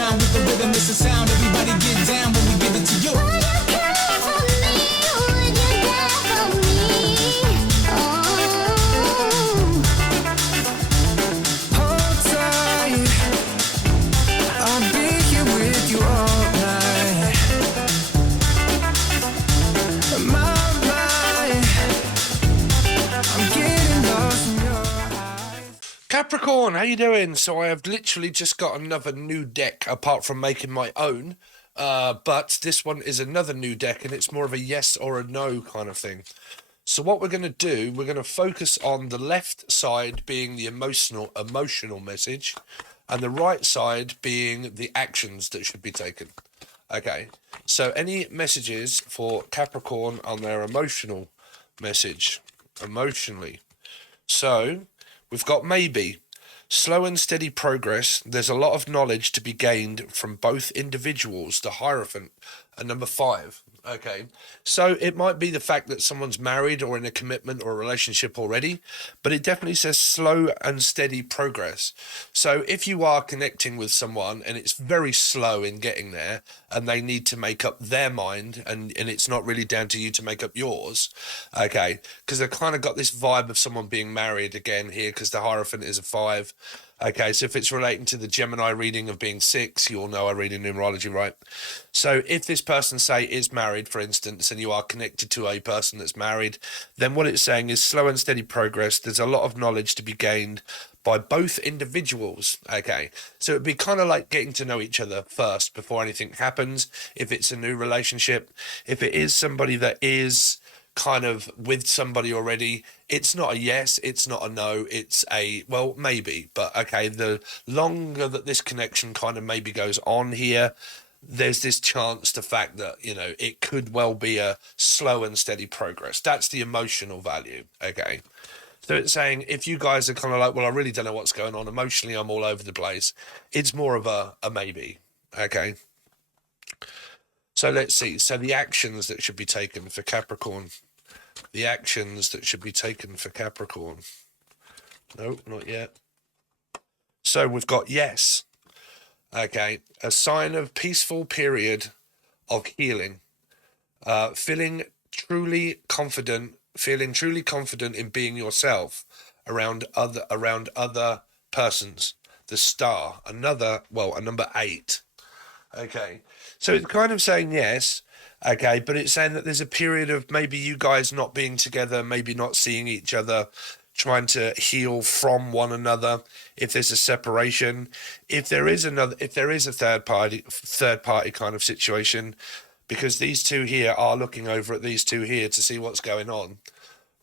around with the rhythm, it's a sound. Everybody get down when we give it to you. Would you care for me? Would you care for me? Hold tight, I'll be here with you all night. My mind, I'm getting lost in your eyes. Capricorn, how you doing? So I have literally just got another new deck apart from making my own. But this one is another new deck and it's more of a yes or a no kind of thing. So what we're going to do, we're going to focus on the left side being the emotional message and the right side being the actions that should be taken. Okay, so any messages for Capricorn on their emotional message, emotionally. So we've got maybe. Slow and steady progress. There's a lot of knowledge to be gained from both individuals, the Hierophant, and number 5. Okay, so it might be the fact that someone's married or in a commitment or a relationship already, but it definitely says slow and steady progress. So if you are connecting with someone and it's very slow in getting there and they need to make up their mind and it's not really down to you to make up yours, okay, because they've kind of got this vibe of someone being married again here because the Hierophant is a 5. Okay, so if it's relating to the Gemini reading of being 6, you all know I read in numerology, right? So if this person, say, is married, for instance, and you are connected to a person that's married, then what it's saying is slow and steady progress. There's a lot of knowledge to be gained by both individuals, okay? So it'd be kind of like getting to know each other first before anything happens, if it's a new relationship. If it is somebody that is kind of with somebody already, it's not a yes, it's not a no, it's a, well, maybe, but okay, the longer that this connection kind of maybe goes on here, there's this chance, the fact that, you know, it could well be a slow and steady progress. That's the emotional value, okay? So it's saying if you guys are kind of like, well, I really don't know what's going on emotionally, I'm all over the place, it's more of a maybe, okay? So let's see. So the actions that should be taken for Capricorn. The actions that should be taken for Capricorn. No, not yet. So we've got yes. Okay. A sign of peaceful period of healing. Feeling truly confident in being yourself around other persons. The star. A number 8. Okay. So it's kind of saying yes, okay, but it's saying that there's a period of maybe you guys not being together, maybe not seeing each other, trying to heal from one another. If there's a separation, if there is a third party kind of situation, because these two here are looking over at these two here to see what's going on,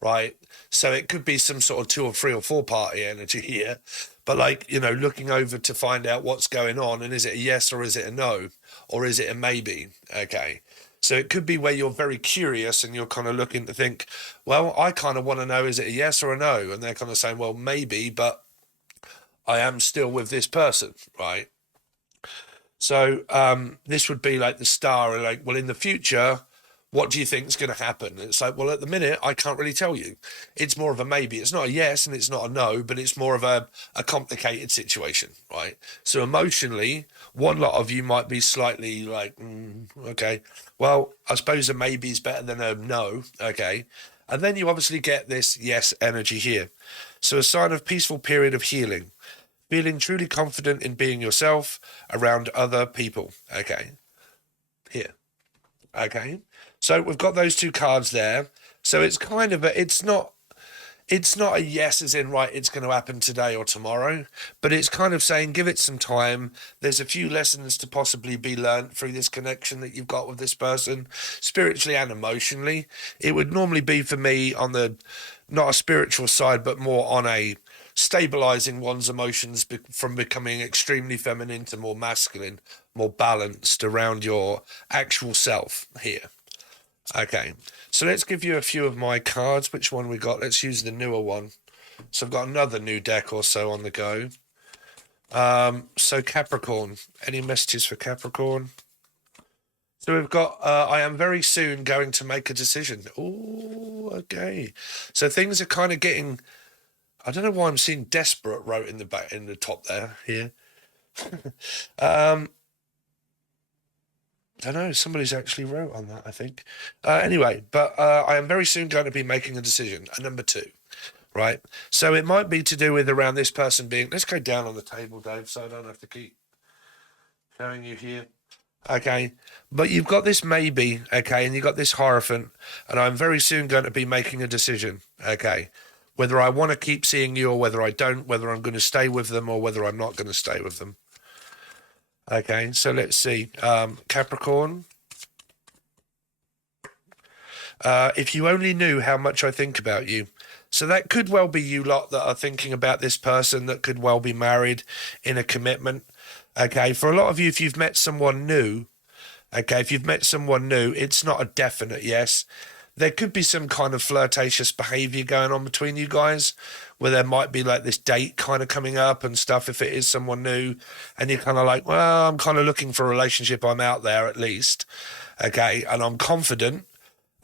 right? So it could be some sort of 2 or 3 or 4 party energy here, but like, you know, looking over to find out what's going on, and is it a yes or is it a no, or is it a maybe? Okay. So it could be where you're very curious and you're kind of looking to think, well, I kind of want to know, is it a yes or a no? And they're kind of saying, well, maybe, but I am still with this person, right? So this would be like the star, like, well, in the future, what do you think is going to happen? It's like, well, at the minute, I can't really tell you. It's more of a maybe. It's not a yes and it's not a no, but it's more of a complicated situation, right? So emotionally, one lot of you might be slightly like, okay, well, I suppose a maybe is better than a no, okay? And then you obviously get this yes energy here. So a sign of peaceful period of healing. Feeling truly confident in being yourself around other people, okay? Here, okay? So we've got those 2 cards there. So it's kind of it's not a yes as in, right, it's going to happen today or tomorrow, but it's kind of saying, give it some time. There's a few lessons to possibly be learned through this connection that you've got with this person, spiritually and emotionally. It would normally be for me on the, not a spiritual side, but more on a stabilizing one's emotions from becoming extremely feminine to more masculine, more balanced around your actual self here. Okay, so let's give you a few of my cards. Which one we got? Let's use the newer one. So I've got another new deck or so on the go. So Capricorn, any messages for Capricorn? So we've got, I am very soon going to make a decision. Oh, okay. So things are kind of getting, I don't know why I'm seeing desperate wrote in the back, in the top there, here. don't know. Somebody's actually wrote on that, I think. Anyway, but I am very soon going to be making a decision, a number 2, right? So it might be to do with around this person being. Let's go down on the table, Dave, so I don't have to keep showing you here. Okay, but you've got this maybe, okay, and you've got this Hierophant, and I'm very soon going to be making a decision, okay, whether I want to keep seeing you or whether I don't, whether I'm going to stay with them or whether I'm not going to stay with them. Okay, so let's see. Capricorn. If you only knew how much I think about you. So that could well be you lot that are thinking about this person that could well be married in a commitment. Okay, for a lot of you, if you've met someone new, okay, if you've met someone new, it's not a definite yes. There could be some kind of flirtatious behavior going on between you guys where there might be like this date kind of coming up and stuff if it is someone new and you're kind of like, well, I'm kind of looking for a relationship. I'm out there at least. Okay. And I'm confident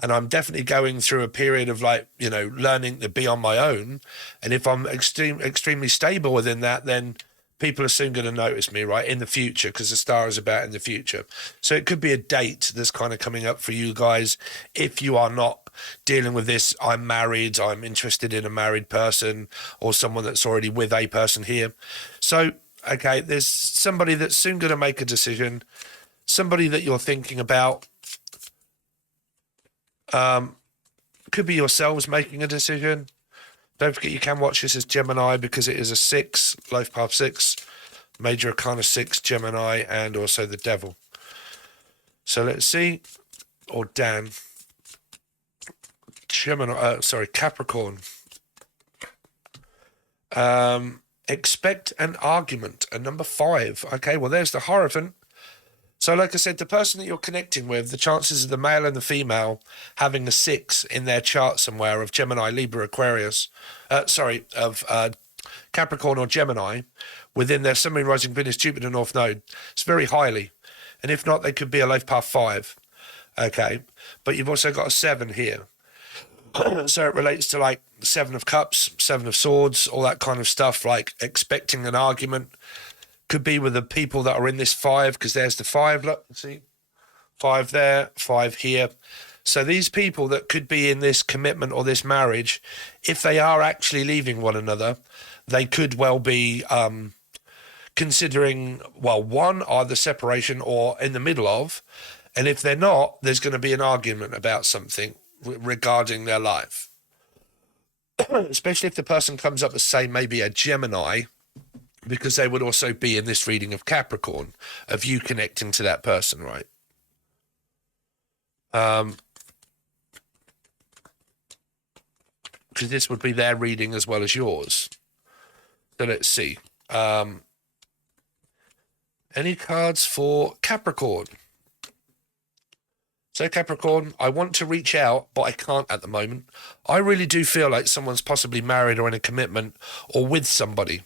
and I'm definitely going through a period of like, you know, learning to be on my own. And if I'm extremely stable within that, then people are soon going to notice me, right, in the future, because the star is about in the future. So it could be a date that's kind of coming up for you guys if you are not dealing with this, I'm married, I'm interested in a married person or someone that's already with a person here. So, okay, there's somebody that's soon going to make a decision, somebody that you're thinking about. Could be yourselves making a decision. Don't forget you can watch this as Gemini because it is a 6, life path 6, major arcana 6, Gemini, and also the devil. So let's see. Or Dan. Capricorn. Expect an argument, a number 5. Okay, well, there's the Hierophant. So like I said, the person that you're connecting with, the chances of the male and the female having a 6 in their chart somewhere of Gemini, Libra, Aquarius, Capricorn or Gemini within their Sun, Moon, Rising, Venus, Jupiter, North Node, it's very highly. And if not, they could be a life path 5. Okay, but you've also got a 7 here. So it relates to like 7 of Cups, 7 of Swords, all that kind of stuff, like expecting an argument. Could be with the people that are in this 5, because there's the 5, look, see, 5 there, 5 here. So these people that could be in this commitment or this marriage, if they are actually leaving one another, they could well be considering, well, one, either separation or in the middle of, and if they're not, there's going to be an argument about something regarding their life. Especially if the person comes up as, say, maybe a Gemini, because they would also be in this reading of Capricorn, of you connecting to that person, right? Because this would be their reading as well as yours. So let's see. Any cards for Capricorn? So Capricorn, I want to reach out, but I can't at the moment. I really do feel like someone's possibly married or in a commitment or with somebody.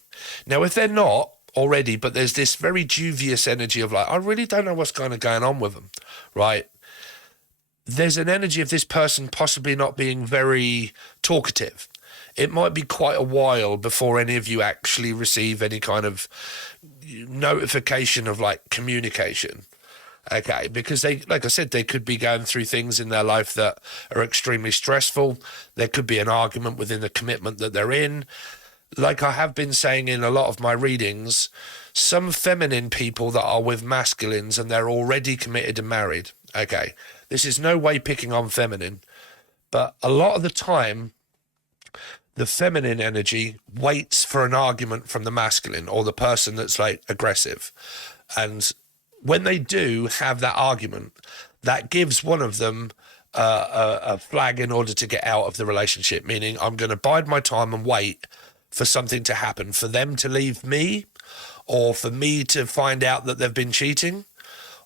Now, if they're not already, but there's this very dubious energy of like, I really don't know what's kind of going on with them, right? There's an energy of this person possibly not being very talkative. It might be quite a while before any of you actually receive any kind of notification of like communication. Okay, because they, like I said, they could be going through things in their life that are extremely stressful. There could be an argument within the commitment that they're in. Like I have been saying in a lot of my readings, some feminine people that are with masculines and they're already committed and married. Okay, this is no way picking on feminine, but a lot of the time, the feminine energy waits for an argument from the masculine or the person that's like aggressive. And when they do have that argument, that gives one of them a flag in order to get out of the relationship, meaning I'm going to bide my time and wait for something to happen, for them to leave me, or for me to find out that they've been cheating,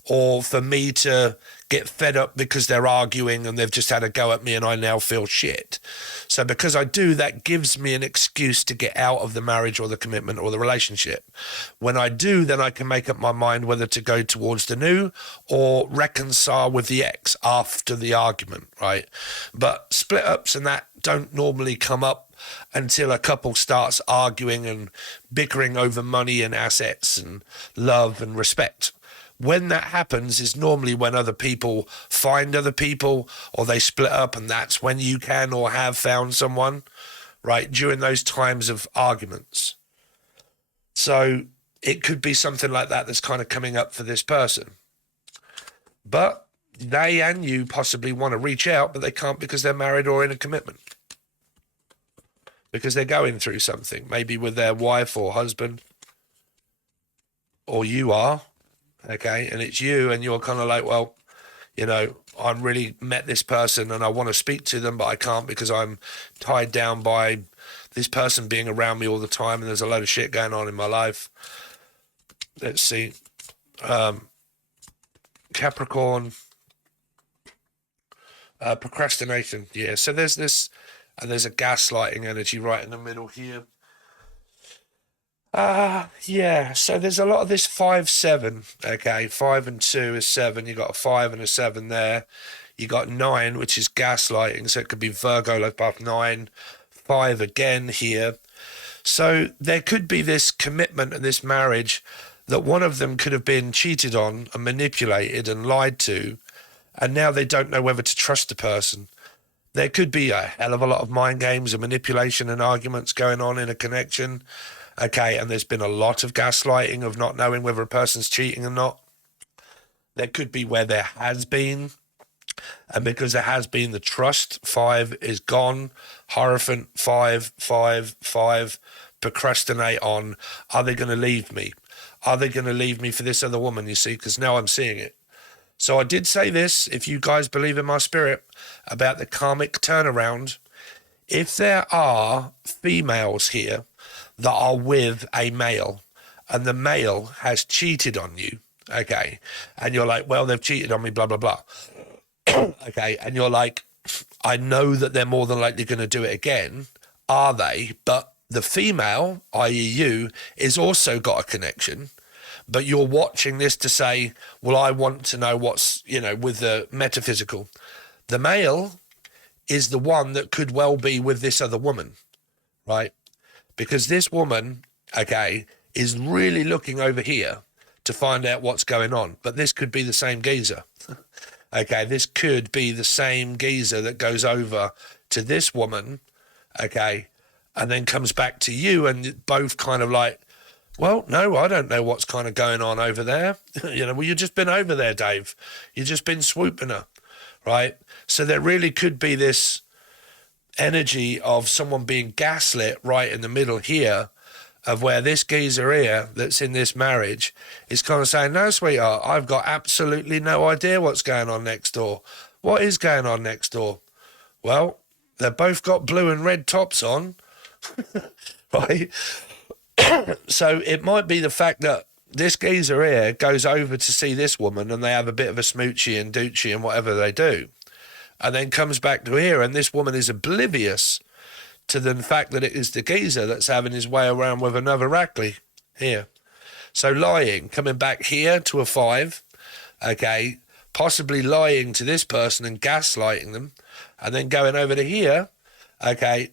or for me to get fed up because they're arguing and they've just had a go at me and I now feel shit. So because I do, that gives me an excuse to get out of the marriage or the commitment or the relationship. When I do, then I can make up my mind whether to go towards the new or reconcile with the ex after the argument, right? But split ups and that don't normally come up until a couple starts arguing and bickering over money and assets and love and respect. when that happens is normally when other people find other people, or they split up, and that's when you can or have found someone, right, during those times of arguments. So it could be something like that that's kind of coming up for this person. But they and you possibly want to reach out, but they can't because they're married or in a commitment. Because they're going through something, maybe with their wife or husband, or you are, okay? And it's you, and you're kind of like, well, you know, I'm really met this person and I want to speak to them, but I can't because I'm tied down by this person being around me all the time, and there's a load of shit going on in my life. Let's see. Capricorn, procrastination. Yeah, so there's this, and there's a gaslighting energy right in the middle here. Yeah, so there's a lot of this 5-7, okay? 5 and 2 is 7. You got a 5 and a 7 there. You got 9, which is gaslighting, so it could be Virgo, like above 9. 5 again here. So there could be this commitment and this marriage that one of them could have been cheated on and manipulated and lied to, and now they don't know whether to trust the person. There could be a hell of a lot of mind games and manipulation and arguments going on in a connection. Okay, and there's been a lot of gaslighting of not knowing whether a person's cheating or not. There could be where there has been, and because there has been, the trust, 5 is gone. Hierophant, 5, 5, 5, procrastinate on, are they going to leave me? Are they going to leave me for this other woman, you see? Because now I'm seeing it. So I did say this, if you guys believe in my spirit, about the karmic turnaround. If there are females here that are with a male, and the male has cheated on you, okay, and you're like, well, they've cheated on me, blah, blah, blah. Okay, and you're like, I know that they're more than likely going to do it again. Are they? But the female, i.e. you, is also got a connection, but you're watching this to say, well, I want to know what's, you know, with the metaphysical. The male is the one that could well be with this other woman, right? Because this woman, okay, is really looking over here to find out what's going on. But this could be the same geezer. Okay, this could be the same geezer that goes over to this woman, okay, and then comes back to you, and both kind of like, well, no, I don't know what's kind of going on over there. You know, well, you've just been over there, Dave. You've just been swooping her, right? So there really could be this energy of someone being gaslit right in the middle here, of where this geezer here that's in this marriage is kind of saying, no, sweetheart, I've got absolutely no idea what's going on next door. What is going on next door? Well, they've both got blue and red tops on, right? So it might be the fact that this geezer here goes over to see this woman, and they have a bit of a smoochie and doochie and whatever they do, and then comes back to here, and this woman is oblivious to the fact that it is the geezer that's having his way around with another Rackley here. So lying, coming back here to a 5, okay, possibly lying to this person and gaslighting them, and then going over to here, okay,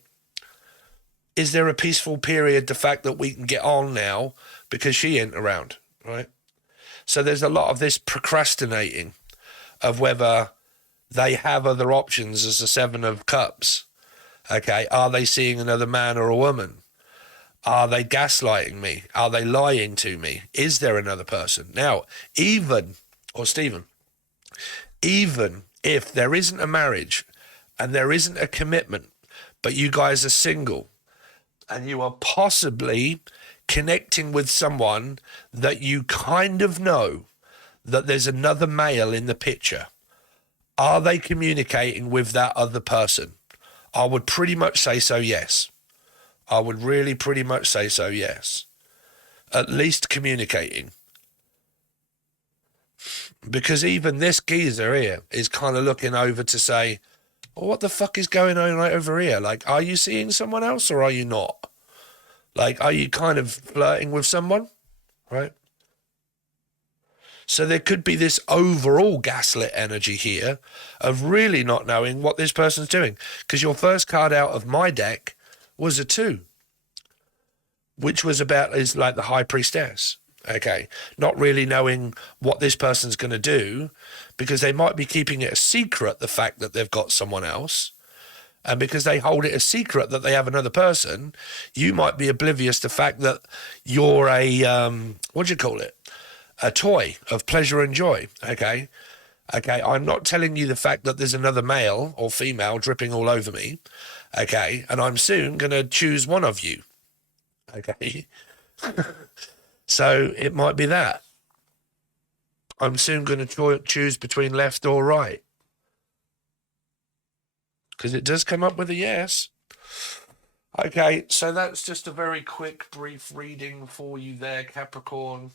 is there a peaceful period, the fact that we can get on now because she ain't around, right? So there's a lot of this procrastinating of whether they have other options as the 7 of Cups. Okay, are they seeing another man or a woman? Are they gaslighting me? Are they lying to me? Is there another person? Now, even if there isn't a marriage and there isn't a commitment, but you guys are single and you are possibly connecting with someone that you kind of know that there's another male in the picture, are they communicating with that other person? I would pretty much say so, yes. I would really pretty much say so, yes. At least communicating. Because even this geezer here is kind of looking over to say, well, what the fuck is going on right over here? Like, are you seeing someone else or are you not? Like, are you kind of flirting with someone? Right? So there could be this overall gaslit energy here of really not knowing what this person's doing. Because your first card out of my deck was a 2, which was about, is like the High Priestess. Okay, not really knowing what this person's going to do, because they might be keeping it a secret, the fact that they've got someone else. And because they hold it a secret that they have another person, you might be oblivious to the fact that you're a, what do you call it? A toy of pleasure and joy, okay? Okay, I'm not telling you the fact that there's another male or female dripping all over me, okay? And I'm soon going to choose one of you, okay? So it might be that. I'm soon going to choose between left or right. Because it does come up with a yes. Okay, so that's just a very quick, brief reading for you there, Capricorn.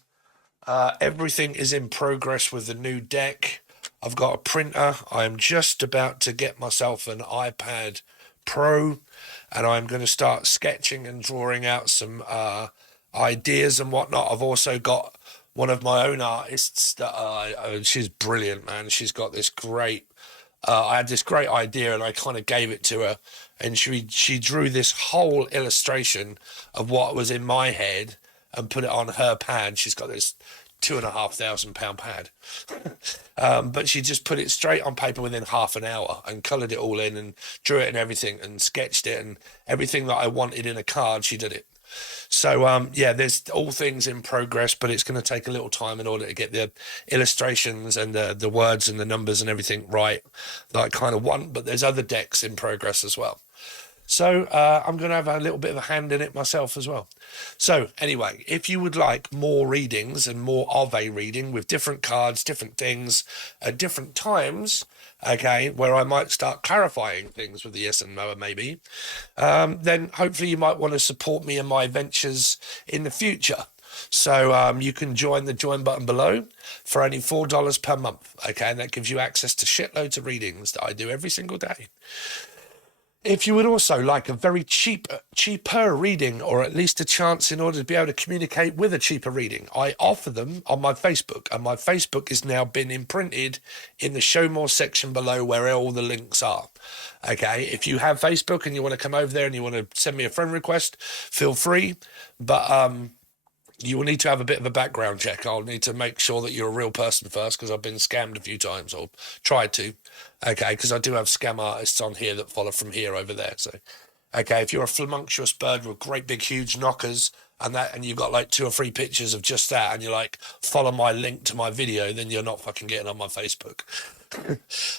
Everything is in progress with the new deck. I've got a printer. I'm just about to get myself an iPad Pro, and I'm going to start sketching and drawing out some ideas and whatnot. I've also got one of my own artists that she's brilliant, man. She's got this great. I had this great idea, and I kind of gave it to her, and she drew this whole illustration of what was in my head and put it on her pad. She's got this £2,500 pad, but she just put it straight on paper within half an hour and coloured it all in and drew it and everything and sketched it, and everything that I wanted in a card, she did it. So, yeah, there's all things in progress, but it's going to take a little time in order to get the illustrations and the words and the numbers and everything right that I kind of want. But there's other decks in progress as well. So I'm going to have a little bit of a hand in it myself as well. So anyway, if you would like more readings and more of a reading with different cards, different things at different times, okay, where I might start clarifying things with the yes and no maybe, then hopefully you might want to support me in my ventures in the future. So you can join the join button below for only $4 per month, okay, and that gives you access to shitloads of readings that I do every single day. If you would also like a very cheaper reading, or at least a chance in order to be able to communicate with a cheaper reading, I offer them on my Facebook, and my Facebook is now been imprinted in the show more section below where all the links are. Okay, if you have Facebook and you want to come over there and you want to send me a friend request, feel free, but you will need to have a bit of a background check. I'll need to make sure that you're a real person first, because I've been scammed a few times, or tried to. Okay, because I do have scam artists on here that follow from here over there. So, okay, if you're a flummoxuous bird with great big huge knockers and you've got like 2 or 3 pictures of just that, and you're like, follow my link to my video, then you're not fucking getting on my Facebook.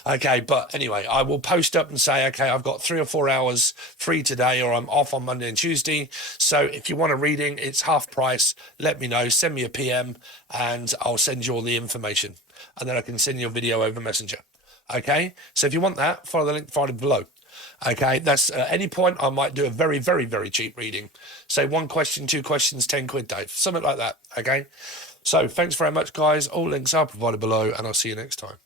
Okay, but anyway, I will post up and say, okay, I've got 3 or 4 hours free today, or I'm off on Monday and Tuesday. So if you want a reading, it's half price. Let me know, send me a PM, and I'll send you all the information, and then I can send you a video over Messenger. Okay, so if you want that, follow the link provided below. Okay, that's at any point I might do a very, very, very cheap reading. Say 1 question, 2 questions, 10 quid, Dave, something like that. Okay, so thanks very much, guys. All links are provided below, and I'll see you next time.